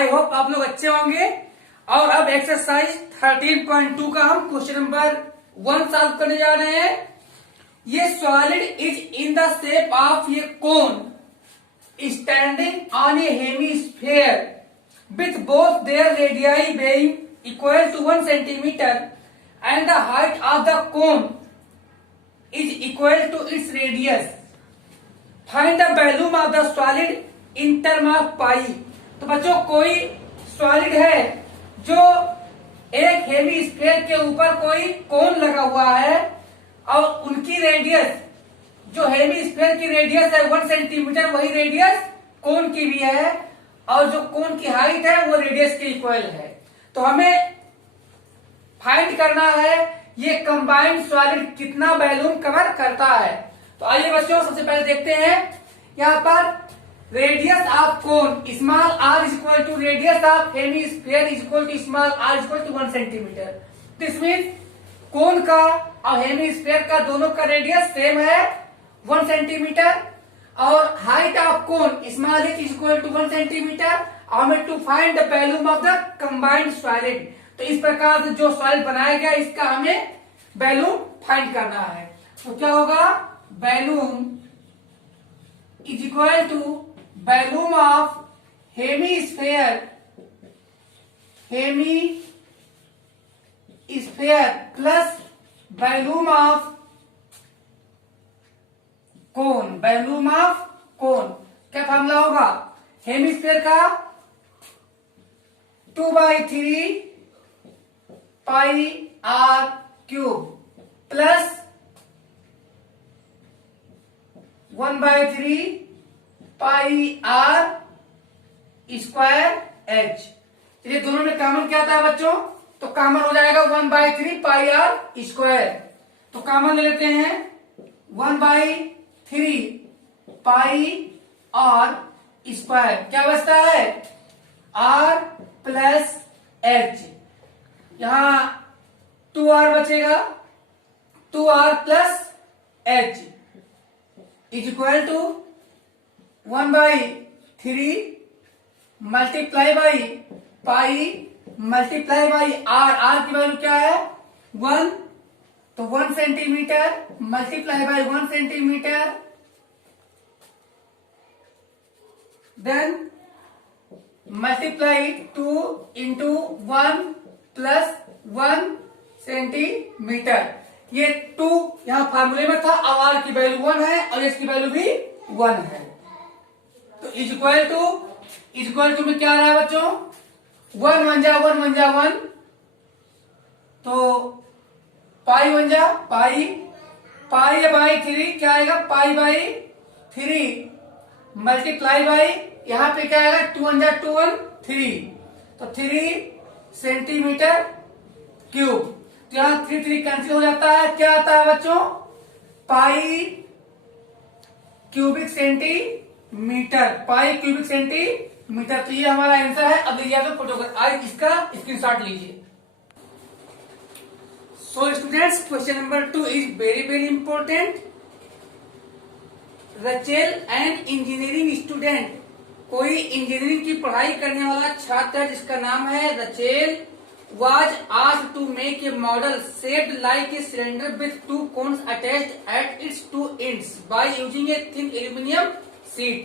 I hope आप लोग अच्छे होंगे। और अब एक्सरसाइज 13.2 का हम क्वेश्चन नंबर 1 सॉल्व करने जा रहे हैं। ये solid is in the shape of ये cone standing on a hemisphere with both their radii being equal to 1 centimeter and the height of the cone is equal to its radius. Find the volume of the solid in term of pi. तो बच्चों कोई solid है जो एक heavy sphere के ऊपर कोई कोन लगा हुआ है और उनकी रेडियस जो हेवी स्फीयर की रेडियस है 1 सेंटीमीटर, वही रेडियस कोन की भी है और जो कोन की हाइट है वो रेडियस के इक्वल है। तो हमें फाइंड करना है ये कंबाइंड सॉलिड कितना वॉल्यूम कवर करता है। तो आइए बच्चों सबसे पहले देखते हैं यहाँ पर radius of cone small r is equal to radius of hemisphere is equal to small r is equal to 1 centimeter. This means cone का और हेमीस्फीयर का दोनों का रेडियस सेम है 1 सेंटीमीटर और height of cone small h is equal to 1 centimeter. हमें to find the volume of the combined solid. तो इस प्रकार से जो सॉलिड बनाया गया इसका हमें वॉल्यूम फाइंड करना है। तो क्या होगा, volume is equal to volume of hemisphere plus volume of cone. Volume of cone क्या फॉर्मूला होगा, हेमीस्फीयर का 2/3 pi r cube plus 1/3 pi are square H. चलिए दोनों में कॉमन क्या आता है बच्चों, तो कॉमन हो जाएगा 1/3 पाई आर स्क्वायर। तो कॉमन ले लेते हैं 1/3 पाई आर स्क्वायर। क्या बचता है, आर प्लस एच। यहां 2r बचेगा, 2r plus H is equal to 1/3 multiply by pi multiply by R. R की वैल्यू क्या है 1, तो 1 centimetre multiply by 1 centimetre then multiply 2 into 1 plus 1 centimetre. ये 2 यहां फार्मूले में था, अब आर की वैल्यू 1 है और इसकी वैल्यू भी 1 है। तो इज इक्वल टू में क्या आ रहा है बच्चों, 1 1 जा 1 तो पाई 1 जा पाई बाई 3 क्या आएगा, पाई बाई 3 मल्टीप्लाई बाई यहां पे क्या आएगा 2 1 जा 2 1 3 तो 3 सेंटीमीटर क्यूब। तो यहां 3 3 कैंसिल हो जाता है, क्या आता है बच्चों, पाई क्यूबिक सेंटीमीटर। तो ये हमारा आंसर है। अब देखिए आप फोटोग्राफ आज इसका स्क्रीनशॉट लीजिए। सो students question number 2 is very very important. Rachel and engineering student, कोई इंजीनियरिंग की पढ़ाई करने वाला छात्र है जिसका नाम है Rachel, was asked to make a model shaped like a cylinder with 2 cones attached at its 2 ends by using a thin aluminum sheet।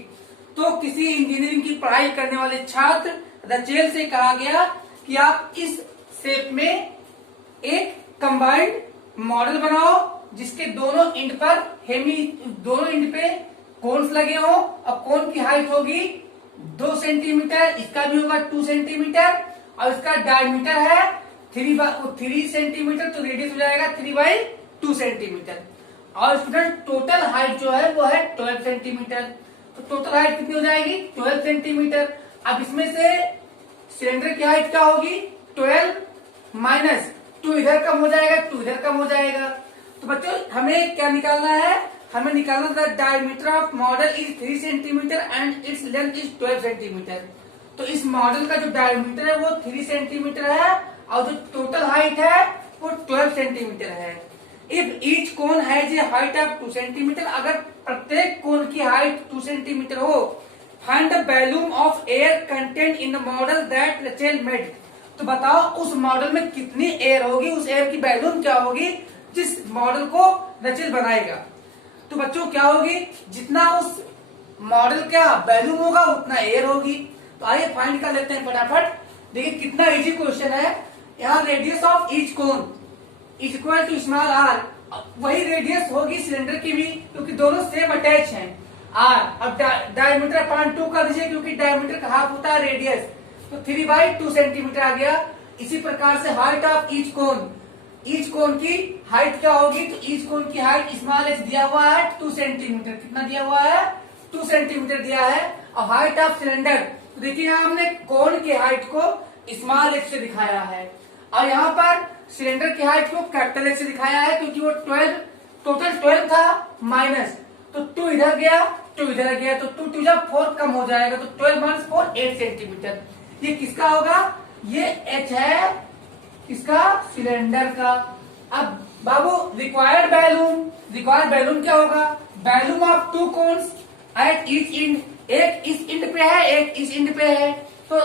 तो किसी इंजीनियरिंग की पढ़ाई करने वाले छात्र रचेल से कहा गया कि आप इस शेप में एक कंबाइंड मॉडल बनाओ जिसके दोनों एंड पे कोन्स लगे हो और कोन की हाइट होगी 2 सेंटीमीटर, इसका भी होगा 2 सेंटीमीटर और इसका डायमीटर है 3 सेंटीमीटर, तो रेडियस हो जाएगा 3/2 सेंटीमीटर। और स्टूडेंट टोटल हाइट जो है वो है 12 सेंटीमीटर। तो टोटल हाइट कितनी हो जाएगी 12 सेंटीमीटर। अब इसमें से सिलेंडर की हाइट क्या होगी 12 माइनस 2 इधर कम हो जाएगा, 2 इधर कम हो जाएगा। तो बच्चों हमें क्या निकालना है, हमें निकालना था diameter of model is 3 centimetre and its length is 12 centimetre. तो इस मॉडल का जो डायमीटर है वो 3 सेंटीमीटर है और जो टोटल हाइट है वो 12 सेंटीमीटर है। If each cone has a height of 2 centimetre, अगर प्रत्येक कोन की हाइट 2 सेंटीमीटर हो, find the volume of air content in the model that Rachel made. तो बताओ उस मॉडल में कितनी एयर होगी, उस एयर की वॉल्यूम क्या होगी जिस मॉडल को रचेल बनाएगा। तो बच्चों क्या होगी, जितना उस मॉडल क्या वॉल्यूम होगा उतना एयर होगी। तो आइए फाइंड कर लेते हैं फटाफट। देखिए कितना इजी क्वेश्चन है। यहाँ radius of each cone is equal to small R, वही रेडियस होगी सिलेंडर की भी क्योंकि दोनों सेम अटैच हैं। आर अब डायमीटर अपॉन 2 कर दीजिए क्योंकि डायमीटर का हाफ होता है रेडियस, तो 3/2 सेंटीमीटर आ गया। इसी प्रकार से हाइट ऑफ ईच कोन की हाइट क्या होगी, तो ईच कोन की हाइट स्मॉल एच दिया हुआ है 2 सेंटीमीटर। कितना दिया हुआ है, 2 सेंटीमीटर दिया है। और हाइट ऑफ सिलेंडर, तो देखिए यहाँ हमने कोन की हाइट को स्मॉल एच से दिखाया है और यहाँ पर सिलेंडर की हाइट को कैपिटल एच से दिखाया है क्योंकि वो 12 टोटल 12 था माइनस, तो 2 इधर गया 2 इधर गया, तो 2 2 जब 4 कम हो जाएगा, तो 12 माइनस 4 8 सेंटीमीटर। ये किसका होगा, ये एच है इसका सिलेंडर का। अब बाबू रिक्वायर्ड वॉल्यूम क्या होगा, volume of 2 cones at each end, एक इस इंड पे है एक इस इंड पे है, तो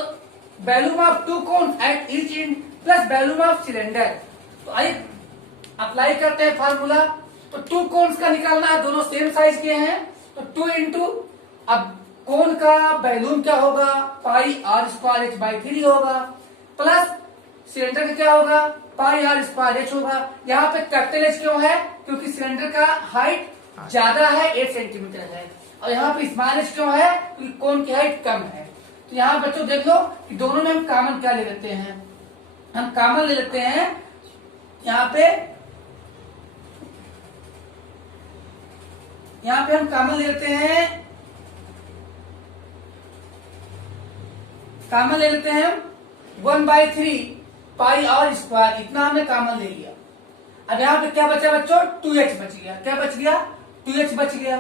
volume of 2 cones at each end plus volume of cylinder. तो आइए अप्लाई करते हैं फार्मूला। तो 2 कोन्स का निकालना है, दोनों सेम साइज के हैं, तो 2 इंटू अब कोन का वॉल्यूम क्या होगा, पाई आर स्क्वायर एच बाई 3 होगा, प्लस सिलेंडर का क्या होगा, पाई आर स्क्वायर एच होगा। यहाँ पे कैपिटल एच क्यों है, क्योंकि सिलेंडर का हाइट ज्यादा है 8 सेंटीमीटर है, और यहाँ पे स्मॉल एच क्यों है, क्योंकि कोन की हाइट कम है। तो यहाँ बच्चों देख लो कि दोनों में हम कॉमन क्या ले लेते हैं, हम कॉमन ले लेते हैं यहाँ पे हम कॉमन ले लेते हैं, कॉमन ले लेते हैं 1/3 पाई आर स्क्वायर, इतना हमने कॉमन ले लिया। अब यहाँ पे क्या बचा बच्चों, 2h बच गया, क्या बच गया, 2h बच गया।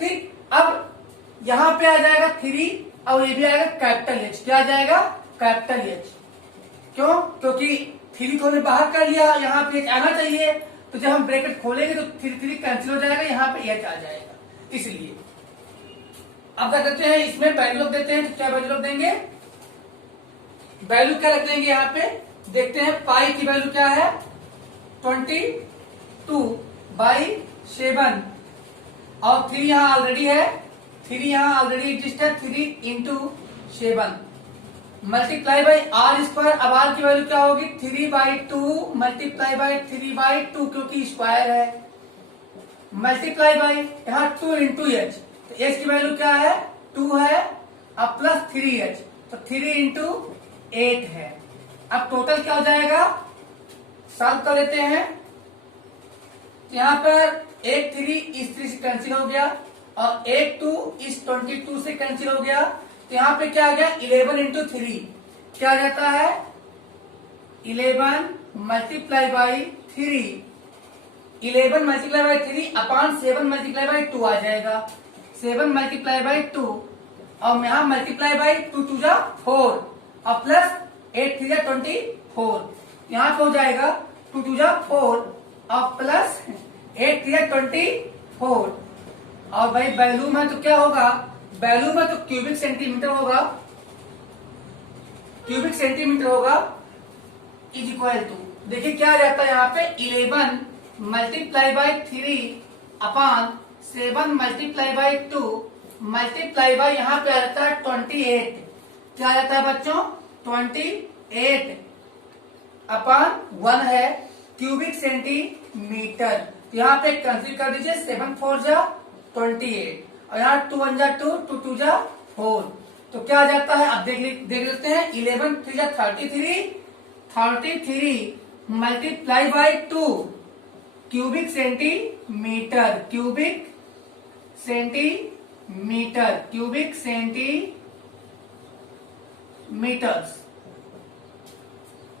ठीक, अब यहाँ पे आ जाएगा 3 और ये भी आएगा कैपिटल एच, क्या आ जाएगा, कैपिटल एच। क्यों, क्योंकि 3 को हमने बाहर कर लिया, यहाँ पे एच आना चाहिए, तो जब हम ब्रैकेट खोलेंगे तो 3 कैंसिल हो जाएगा, यहाँ पे एच आ जाएगा, इसलिए। अब क्या करते हैं, इसमें वैल्यू रख देते हैं, तो क्या वैल्यू रख देंगे, वैल्यू क्या रख देंगे, यहाँ पे देखते हैं पाई की वैल्यू क्या है, 22/7 और 3 यहाँ ऑलरेडी है, 3 यहाँ ऑलरेडी एग्जिस्ट है, 3 into 7 multiply by R square. अब आर की वैल्यू क्या होगी, 3/2 मल्टीप्लाई बाई 3/2 क्योंकि स्क्वायर है, मल्टीप्लाई बाई यहाँ 2 इंटू एच, तो एच की वैल्यू क्या है, 2 है, अब प्लस 3h, तो 3 इंटू 8 है। अब टोटल क्या हो जाएगा, सॉल्व कर लेते हैं। यहाँ पर एक 3 इस 3 से कैंसिल हो गया और एक 2 इस 22 से कैंसिल हो गया, तो यहाँ पे क्या आ गया, 11 इंटू 3 क्या आ जाता है, 11 multiply by 3, 11 multiply by 3 upon 7 multiply by 2 आ जाएगा, 7 मल्टीप्लाई बाई 2 और यहाँ मल्टीप्लाई बाई 2 2 जा 4 और प्लस 8 3 जा 24, यहाँ पे हो जाएगा 2 2 जा 4 और प्लस 8 3 जा 24, और भाई वैल्यूम है तो क्या होगा, वैल्यूम है तो क्यूबिक सेंटीमीटर होगा, क्यूबिक सेंटीमीटर होगा, इज इक्वल टू, देखिए क्या आ जाता है यहाँ पे 11 multiply by 3 upon 7 multiply by 2 multiply by यहाँ पे आ जाता है 28, क्या आ जाता है बच्चों, 28 अपॉन 1 है क्यूबिक सेंटीमीटर। तो यहाँ पे कंसीडर कर दीजिए 7 4 जा 28 और यहाँ 2 1 जा 2 2 2 जा 4, तो क्या आ जाता है, अब देख लेते हैं, 11 3 जा 33 multiply by 2 cubic centimetre, cubic centimetres.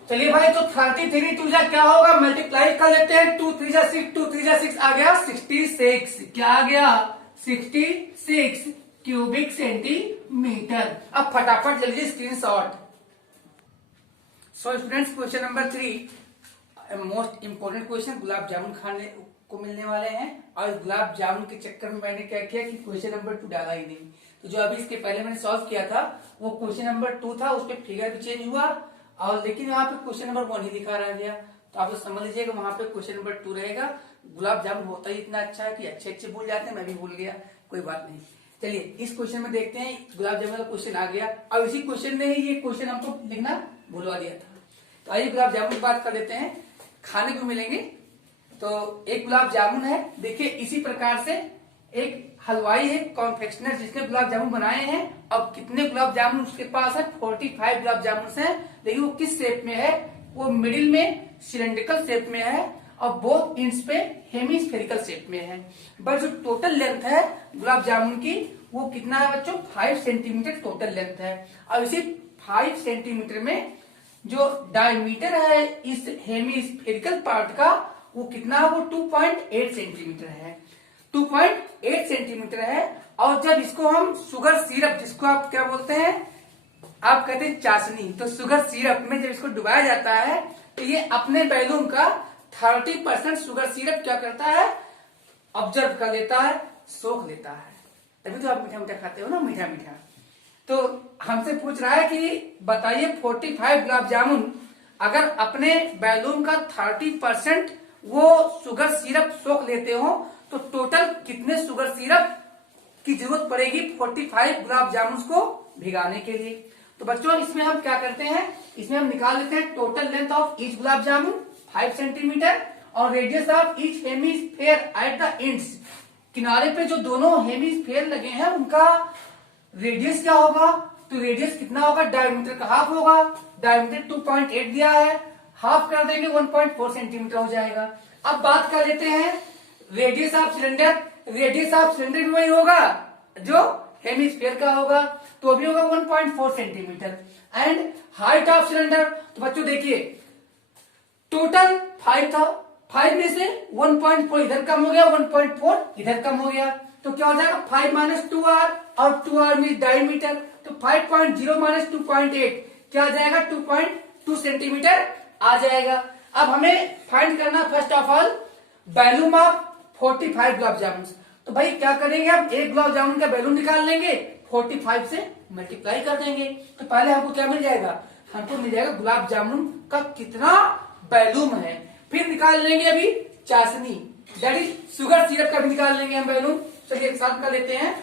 चलिए भाई, तो 33 2 जा क्या होगा, मल्टीप्लाई कर लेते हैं, 2 3 जा 6 2 3 जा 6 आ गया 66, क्या आ गया 66 क्यूबिक सेंटीमीटर। अब फटाफट ले लीजिए screenshot. So students, question number 3 most important question, gulab jamun खाने को मिलने वाले हैं, और गुलाब जामुन के चक्कर में मैंने क्या किया कि क्वेश्चन नंबर 2 डाला ही नहीं। तो जो अभी इसके पहले मैंने सॉल्व किया था वो क्वेश्चन नंबर 2 था, उसपे फिगर भी चेंज हुआ और लेकिन यहाँ पे क्वेश्चन नंबर 1 ही दिखा रह गया। तो आप लोग समझ लीजिएगा वहां पे क्वेश्चन नंबर 2 रहेगा। गुलाब जामुन होता ही इतना अच्छा है कि अच्छे अच्छे भूल जाते हैं, मैं भी भूल गया, कोई बात नहीं। चलिए इस क्वेश्चन में देखते हैं, गुलाब जामुन का क्वेश्चन आ गया और इसी क्वेश्चन में ही ये क्वेश्चन हमको लिखना भूलवा दिया था। तो आइए गुलाब जामुन की बात कर लेते हैं, खाने को मिलेंगे। तो एक गुलाब जामुन है, देखिए इसी प्रकार से एक हलवाई है कॉन्फेक्शनर जिसने गुलाब जामुन बनाए हैं। अब कितने गुलाब जामुन उसके पास है? 45 गुलाब जामुन है। देखिए वो किस शेप में है? वो मिडिल में सिलेंड्रिकल शेप में है और बोथ इंड्स पे हेमिस्फेरिकल शेप में है। बट जो टोटल लेंथ है गुलाब जामुन की वो कितना है बच्चों? 5 सेंटीमीटर टोटल लेंथ है। अब इसी 5 सेंटीमीटर में जो डायमीटर है इस हेमिस्फेरिकल पार्ट का वो कितना है? वो 2.8 सेंटीमीटर है। 2.8 सेंटीमीटर है। और जब इसको हम शुगर सिरप, जिसको आप क्या बोलते हैं, आप कहते हैं चाशनी, तो शुगर सिरप में जब इसको डुबाया जाता है तो ये अपने बैलून का 30% शुगर सिरप क्या करता है? ऑब्जर्व कर लेता है, सोख लेता है। तभी तो आप मीठा मीठा खाते हो ना, मीठा मीठा। तो हमसे पूछ रहा है कि बताइए 45 गुलाब जामुन अगर अपने बैलून का 30% वो शुगर सिरप सोख लेते हो तो टोटल कितने शुगर सिरप की जरूरत पड़ेगी 45 गुलाब जामुन को भिगाने के लिए? तो बच्चों इसमें हम क्या करते हैं, इसमें हम निकाल लेते हैं total length of each gulab jamun 5 centimeter और radius of each hemisphere at the ends. किनारे पे जो दोनों हेमिस्फेयर लगे हैं उनका रेडियस क्या होगा? तो रेडियस कितना होगा? डायमीटर का हाफ होगा। डायमीटर 2.8 दिया है, हाफ कर देंगे 1.4 सेंटीमीटर हो जाएगा। अब बात कर लेते हैं radius of cylinder. Radius of cylinder भी वही होगा जो हेमिस्फेयर का होगा, तो भी होगा 1.4 centimetre. And height of cylinder, तो बच्चों देखिए टोटल 5 था, 5 में से 1.4 इधर कम हो गया, 1.4 इधर कम हो गया, तो क्या हो जाएगा 5 - 2r और 2r मीन डायमीटर, तो 5.0 - 2.8 क्या आ जाएगा? 2.2 सेंटीमीटर आ जाएगा। अब हमें फाइंड करना first of all volume of 45 gulab jamun. तो भाई क्या करेंगे, हम एक गुलाब जामुन का वैल्यू निकाल लेंगे, 45 से मल्टीप्लाई कर देंगे। तो पहले हमको क्या मिल जाएगा? हमको मिल जाएगा गुलाब जामुन का कितना वैल्यूम है। फिर निकाल लेंगे अभी चाशनी, दैट इज शुगर सिरप का भी निकाल लेंगे हम वैल्यूम। चलिए एक साथ कर लेते हैं,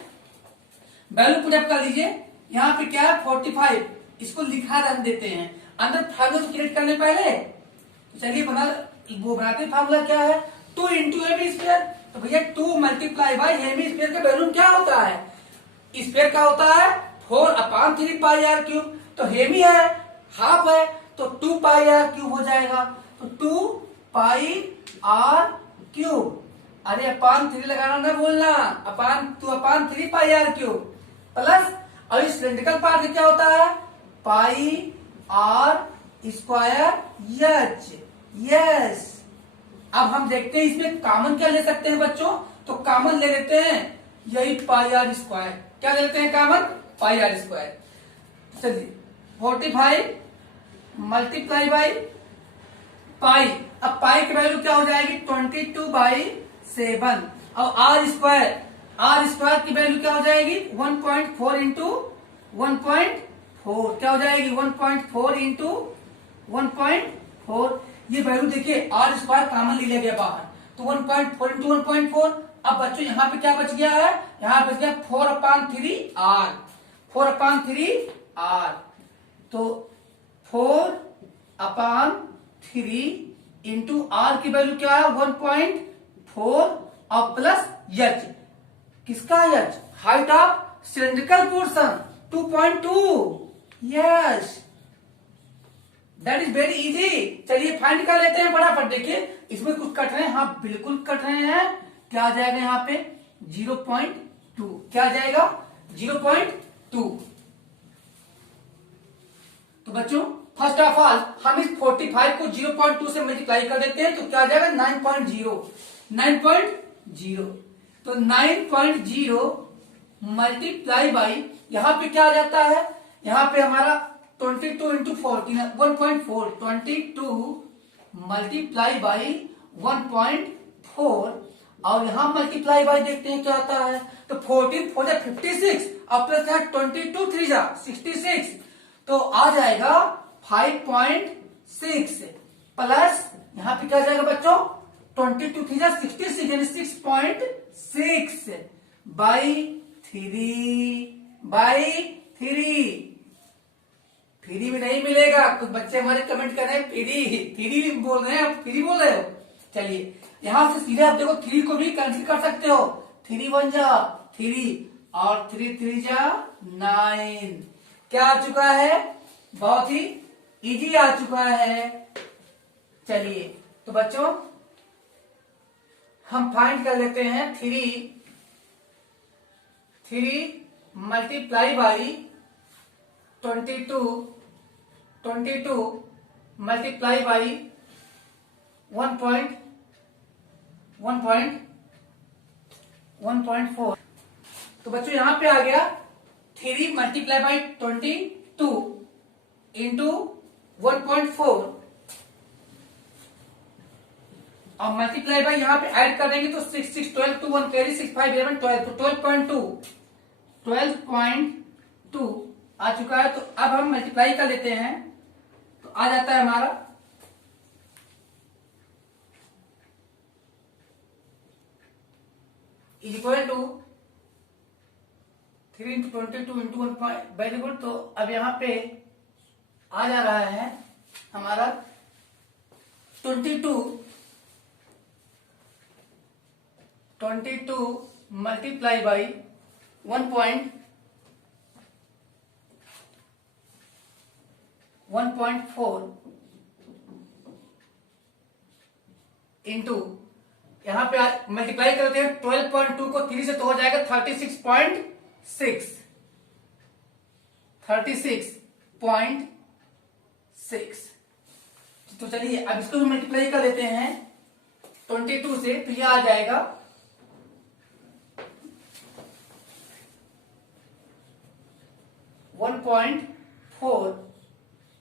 वैल्यू पुटअप कर लीजिए। यहाँ पे क्या है 45, इसको लिखा रख देते हैं, अंदर फार्मूला क्रिएट करने पहले। तो चलिए बनाते फार्मूला क्या है? 2 इंटू हेमिस्फीयर। तो भैया 2 मल्टीप्लाई बाई हेमिस्फीयर का वैल्यूम क्या होता है? स्फीयर का होता है 4/3 पाई आर क्यूब। तो हेमी है, हाफ है, तो 2 पाई आर क्यूब हो जाएगा। तो 2 पाई आर क्यूब, अरे अपान 3 लगाना ना बोलना, अपान 3 पाई आर क्यूब प्लस, और इस सिलेंड्रिकल पार्ट क्या होता है? पाई आर स्क्वायर एच। यस, अब हम देखते हैं इसमें कॉमन क्या ले सकते हैं बच्चों? तो कॉमन ले लेते हैं यही पाई आर स्क्वायर। क्या ले लेते हैं कॉमन? Pi are square. चलिए 45 मल्टीप्लाई बाई पाई, अब पाई की वैल्यू क्या हो जाएगी? 22/7। और आर स्क्वायर की वैल्यू क्या हो जाएगी? 1.4 इंटू 1.4 क्या हो जाएगी? 1.4 इंटू 1.4। ये वैल्यू देखिए आर स्क्वायर कॉमन ले लिया गया बाहर, तो 1.4 इंटू 1.4। अब बच्चों यहाँ पे क्या बच गया है? यहाँ बच गया 4/3 आर, 4/3 आर। तो 4/3 इंटू आर की वैल्यू क्या है? 1.4 और प्लस एच, किसका H? Height of cylindrical portion 2.2। Yes, that is very easy. चलिए फाइंड कर लेते हैं फटाफट। देखिए इसमें कुछ कट रहे हैं, हाँ बिल्कुल कट रहे हैं। क्या आ जाएगा यहाँ पे? 0.2। क्या आ जाएगा? 0.2। तो बच्चों फर्स्ट ऑफ ऑल हम इस 45 को 0.2 से मल्टीप्लाई कर देते हैं, तो क्या आ जाएगा? 9.0। तो 9.0 मल्टीप्लाई बाई, यहाँ पे क्या आ जाता है? यहाँ पे हमारा 22 इंटू 14 1.4, 22 मल्टीप्लाई बाई 1.4 और यहां मल्टीप्लाई बाय देखते हैं क्या आता है। तो 14 4 56 और प्लस 22 3 66, तो आ जाएगा 5.6 प्लस यहां पे क्या जाएगा बच्चों 22 3 66 यानी 6.6 बाई 3 में नहीं मिलेगा। कुछ बच्चे हमारे कमेंट कर रहे हैं फ्री बोल रहे हैं, आप फ्री बोल रहे हो। चलिए यहां से सीधे आप देखो 3 को भी कैंसिल कर सकते हो। 3 1 जा 3 और 3 3 जा 9। क्या आ चुका है, बहुत ही इजी आ चुका है। चलिए तो बच्चों हम फाइंड कर लेते हैं 3 मल्टीप्लाई बाई 22 मल्टीप्लाई बाई 1.4। तो बच्चों यहां पे आ गया 3 मल्टीप्लाई बाई 22 इंटू 1.4 और मल्टीप्लाई बाई यहां पे ऐड कर देंगे तो 6 6 12 2 1 कैरी 6 5 11 12 तो 12.2 आ चुका है। तो अब हम मल्टीप्लाई कर लेते हैं तो आ जाता है हमारा equal to 3 into 22 into 1, very good. तो अब यहां पे आ जा रहा है हमारा 22 मल्टीप्लाई बाई 1.4 इंटू यहां पे मल्टीप्लाई करते हैं 12.2 को 3 से तो हो जाएगा 36.6। तो चलिए अब इसको भी मल्टीप्लाई कर लेते हैं 22 से, तो यह आ जाएगा 1.4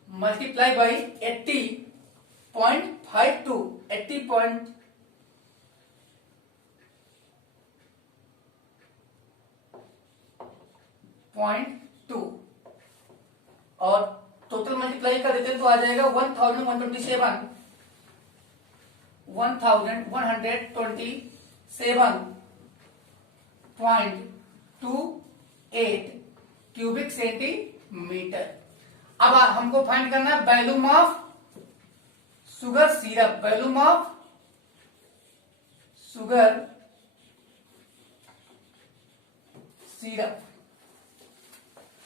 मल्टीप्लाई बाई 80.52 80.2 और टोटल मल्टीप्लाई कर देते हैं तो आ जाएगा 1127.28 क्यूबिक सेंटीमीटर। अब हमको फाइंड करना है volume of sugar syrup. Volume of sugar syrup.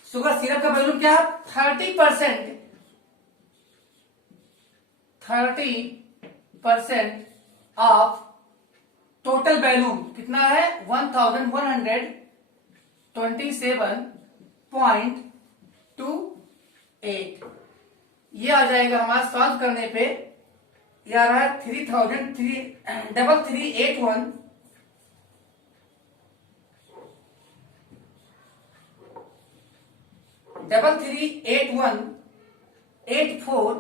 Sugar syrup का वॉल्यूम क्या है 30% ऑफ टोटल वॉल्यूम कितना है 1127.28। ये आ जाएगा हमारा सॉल्व करने पे, ये आ रहा है 3381 838184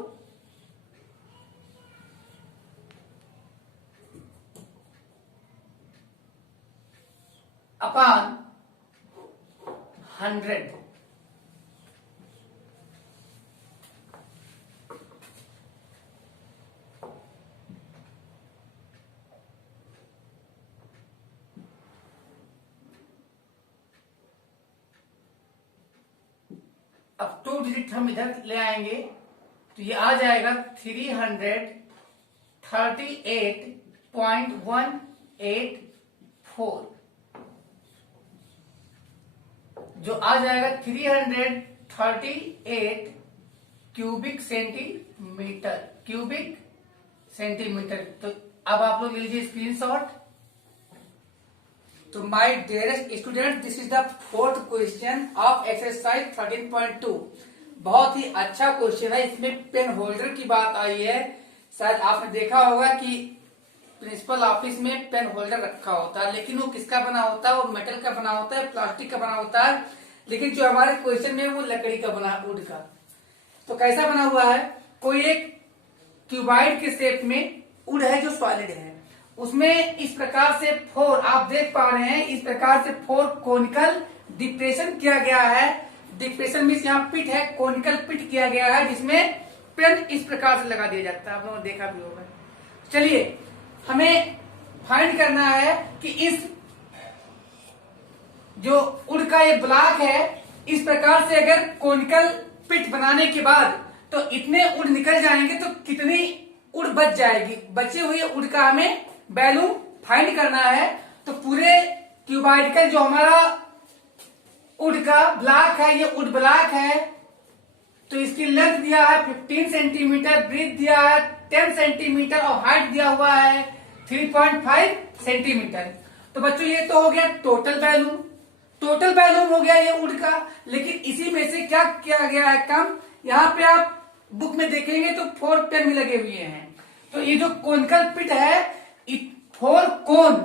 अपॉन 100। अब 2 डिजिट हम इधर ले आएंगे तो ये आ जाएगा 338.184 जो आ जाएगा 338 क्यूबिक सेंटीमीटर। तो अब आप लोग लीजिए स्क्रीनशॉट। तो my dearest student, this is the 4th question of exercise 13.2। बहुत ही अच्छा क्वेश्चन है। इसमें पेन होल्डर की बात आई है। शायद आपने देखा होगा कि प्रिंसिपल ऑफिस में पेन होल्डर रखा होता है, लेकिन वो किसका बना होता है, वो मेटल का बना होता है, प्लास्टिक का बना होता है। लेकिन जो हमारे क्वेश्चन में वो लकड़ी का बना, वुड का। तो कैसा बना हुआ है, कोई एक क्यूबाइड के शेप में वुड है जो सॉलिड है, उसमें इस प्रकार से 4 आप देख पा रहे हैं, इस प्रकार से 4 कोनिकल डिप्रेशन किया गया है। डिप्रेशन मीन्स यहाँ पिट है, कोनिकल पिट किया गया है, जिसमें पेन इस प्रकार से लगा दिया जाता है। आप लोगों ने देखा भी होगा। चलिए हमें फाइंड करना है कि इस जो उड का ये ब्लॉक है, इस प्रकार से अगर कोनिकल पिट बनाने के बाद तो इतने उड निकल जाएंगे तो कितनी उड बच जाएगी। बची हुई उड का हमें वैल्यू फाइंड करना है। तो पूरे क्यूबाइडिकल जो हमारा उड का ब्लॉक है, ये उड ब्लॉक है, तो इसकी लेंथ दिया है 15 सेंटीमीटर, ब्रीथ दिया है 10 सेंटीमीटर और हाइट दिया हुआ है 3.5 सेंटीमीटर। तो बच्चों ये तो हो गया टोटल वैल्यूम। टोटल वैल्यूम हो गया ये उड का। लेकिन इसी में से क्या किया गया है कम, यहाँ पे आप बुक में देखेंगे तो 4 पेन भी लगे हुए हैं। तो ये जो कोनिकल पिट है, 4 कोन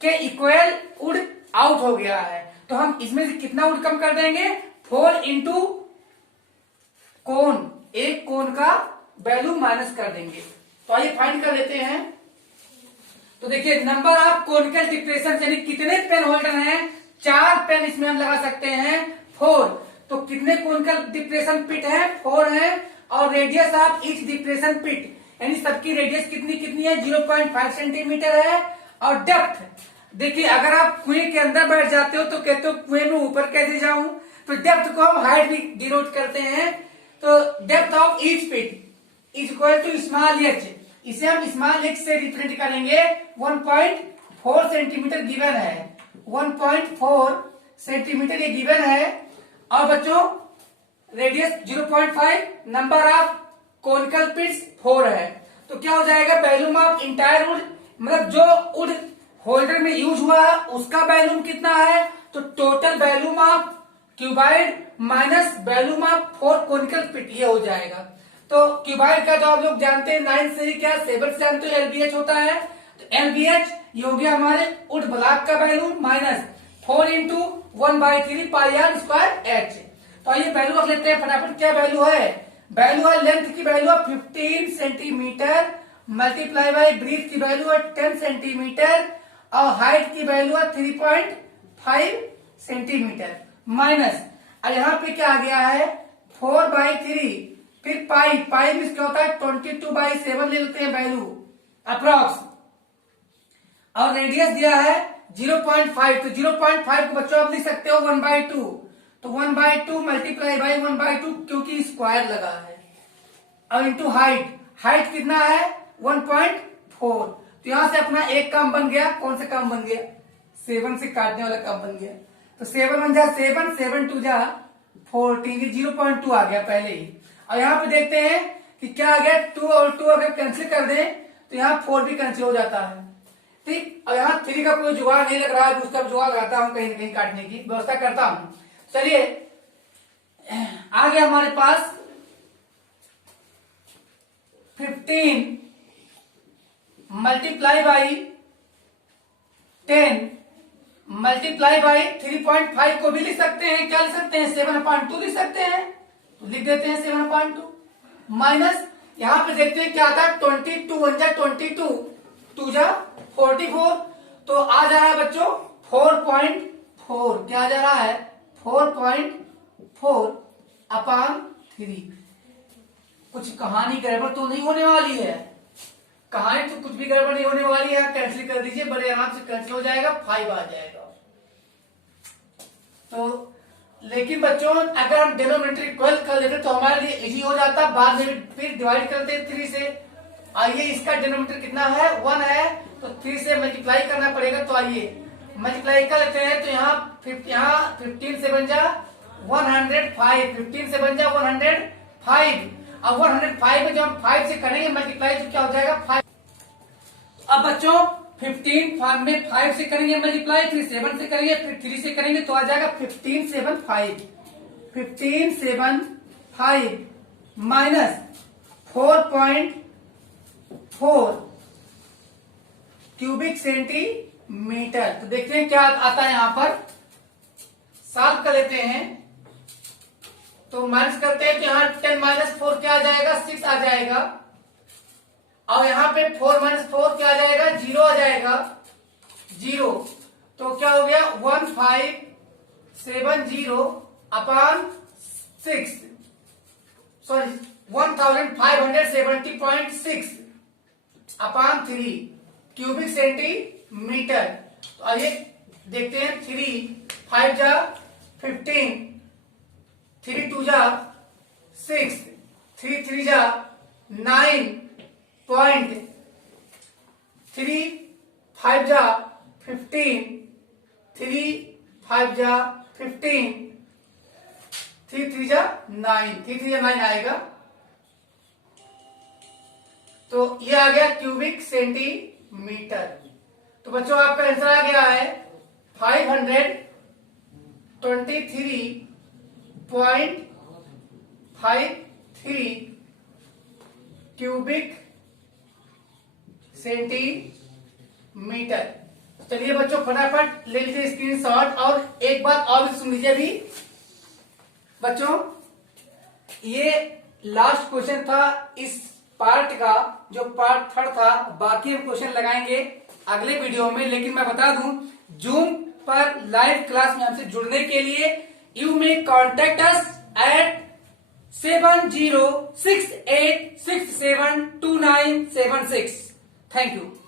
के इक्वल उड आउट हो गया है। तो हम इसमें से कितना उड कम कर देंगे, 4 इंटू कोन, एक कोन का वैल्यू माइनस कर देंगे। तो आइए फाइंड कर लेते हैं। तो देखिए नंबर ऑफ कोनिकल डिप्रेशन यानी कितने पेन होल्डर हैं, 4 पेन इसमें हम लगा सकते हैं, 4। तो कितने कोनिकल डिप्रेशन पिट है, 4 है। और रेडियस ऑफ ईच डिप्रेशन पिट यानी सबकी रेडियस कितनी कितनी है, 0.5 सेंटीमीटर है। और डेप्थ देखिए, अगर आप कुएं के अंदर बैठ जाते हो तो कहते हो कुएं में ऊपर कैसे जाऊं, तो डेप्थ को हम हाइट भी डिनोट करते हैं। तो depth of each pit is equal to small H, इसे हम स्मॉल एच से रिप्रेजेंट करेंगे। 1.4 सेंटीमीटर गिवन है, 1.4 सेंटीमीटर ये गिवन है। और बच्चों रेडियस 0.5, नंबर ऑफ कोनिकल पिट्स 4 है। तो क्या हो जाएगा, वैल्यूम ऑफ इंटायर वुड, मतलब जो वुड होल्डर में यूज हुआ है उसका वैल्यूम कितना है, तो total volume of cuboid minus volume of 4 conical pit, ये हो जाएगा। तो क्यूबाइड का तो आप लोग जानते हैं 9 से क्या 7 से जानते हो, एलबीएच होता है। तो एलबीएच ये हो गया हमारे उड ब्लॉक का value minus 4 into 1/3 pi are square H. तो आइए वैल्यू रख लेते हैं फटाफट। क्या वैल्यू है, वैल्यू है लेंथ की वैल्यू है 15 सेंटीमीटर मल्टीप्लाई बाई ब्रीथ की वैल्यू है 10 सेंटीमीटर और हाइट की वैल्यू है 3.5 सेंटीमीटर माइनस, और यहाँ पे क्या आ गया है 4/3, फिर पाई, पाई में क्या होता है 22/7 ले लेते हैं वैल्यू अप्रॉक्स, और रेडियस दिया है 0.5। तो 0.5 को बच्चों आप लिख सकते हो 1/2। तो 1/2 मल्टीप्लाई बाई 1/2 क्योंकि स्क्वायर लगा है, और इंटू हाइट, हाइट कितना है 1.4। तो यहां से अपना एक काम बन गया, कौन सा काम बन गया, 7 से काटने वाला काम बन गया। तो 7 1 जा 7, 7 2 जा 14, 0.2 आ गया पहले ही। और यहाँ पे देखते हैं कि क्या आ गया, 2 और 2 अगर कैंसिल कर दें तो यहाँ 4 भी कैंसिल हो जाता है, ठीक। और यहाँ 3 का कोई जुगाड़ नहीं लग रहा है, उसका जुगाड़ लगाता हूँ, कहीं ना कहीं काटने की व्यवस्था करता हूँ। चलिए आ गया हमारे पास 15 मल्टीप्लाई बाई 10 मल्टीप्लाई बाई 3.5 को भी लिख सकते हैं, क्या लिख सकते हैं 7/2 लिख सकते हैं। तो लिख देते हैं 7/2 माइनस, यहां पे देखते हैं क्या आता है 22 1 जा 22, 2 जा 44। तो आ जा रहा है बच्चों 4.4, क्या आ जा रहा है 4.4/3। कुछ कहानी गड़बड़ तो नहीं होने वाली है, कहानी तो कुछ भी गड़बड़ नहीं होने वाली है। कैंसिल कर दीजिए, बड़े आराम से कैंसिल हो जाएगा, 5 आ जाएगा। तो लेकिन बच्चों अगर हम डिनोमिनेटर इक्वल कर लेते तो हमारे लिए इजी हो जाता, बाद में फिर डिवाइड करते 3 से। आइए इसका डिनोमिनेटर कितना है 1 है, तो 3 से मल्टीप्लाई करना पड़ेगा। तो आइए मल्टीप्लाई कर लेते हैं। तो यहाँ 15 से बन जा 105, 15 से बन जा 105, अब 105 में जब हम 5 से करेंगे मल्टीप्लाई तो क्या हो जाएगा 5। अब बच्चों 15 में 5 से करेंगे मल्टीप्लाई, फिर 7 से करेंगे, फिर 3 से करेंगे, तो आ जाएगा 15 7 5 माइनस 4.4 क्यूबिक सेंटीमीटर। तो देखते हैं क्या आता है यहां पर, सॉल्व कर लेते हैं। तो माइनस करते हैं तो यहाँ 10 - 4 क्या आ जाएगा 6 आ जाएगा, और यहाँ पे 4 - 4 क्या आ जाएगा 0 आ जाएगा, जीरो, तो क्या हो गया 1570 upon 6, sorry 1570.6 upon 3 cubic centimetre. तो आइए देखते हैं, 3 5 जा 15, 3 2 जा 6, 3 3 जा 9.3 5 जा 15, 3 5 जा 15, 3 3 जा 9, 3 3 जा 9 आएगा। तो ये आ गया क्यूबिक सेंटीमीटर। तो बच्चों आपका आंसर आ गया है 523.53 क्यूबिक सेंटीमीटर। चलिए बच्चों फटाफट ले लीजिए स्क्रीनशॉट, और एक बात और भी सुन लीजिए अभी बच्चों, ये लास्ट क्वेश्चन था इस पार्ट का, जो पार्ट 3 था। बाकी हम क्वेश्चन लगाएंगे अगले वीडियो में, लेकिन मैं बता दूं, जूम पर लाइव क्लास में हमसे जुड़ने के लिए you may contact us at 7068672976। Thank you.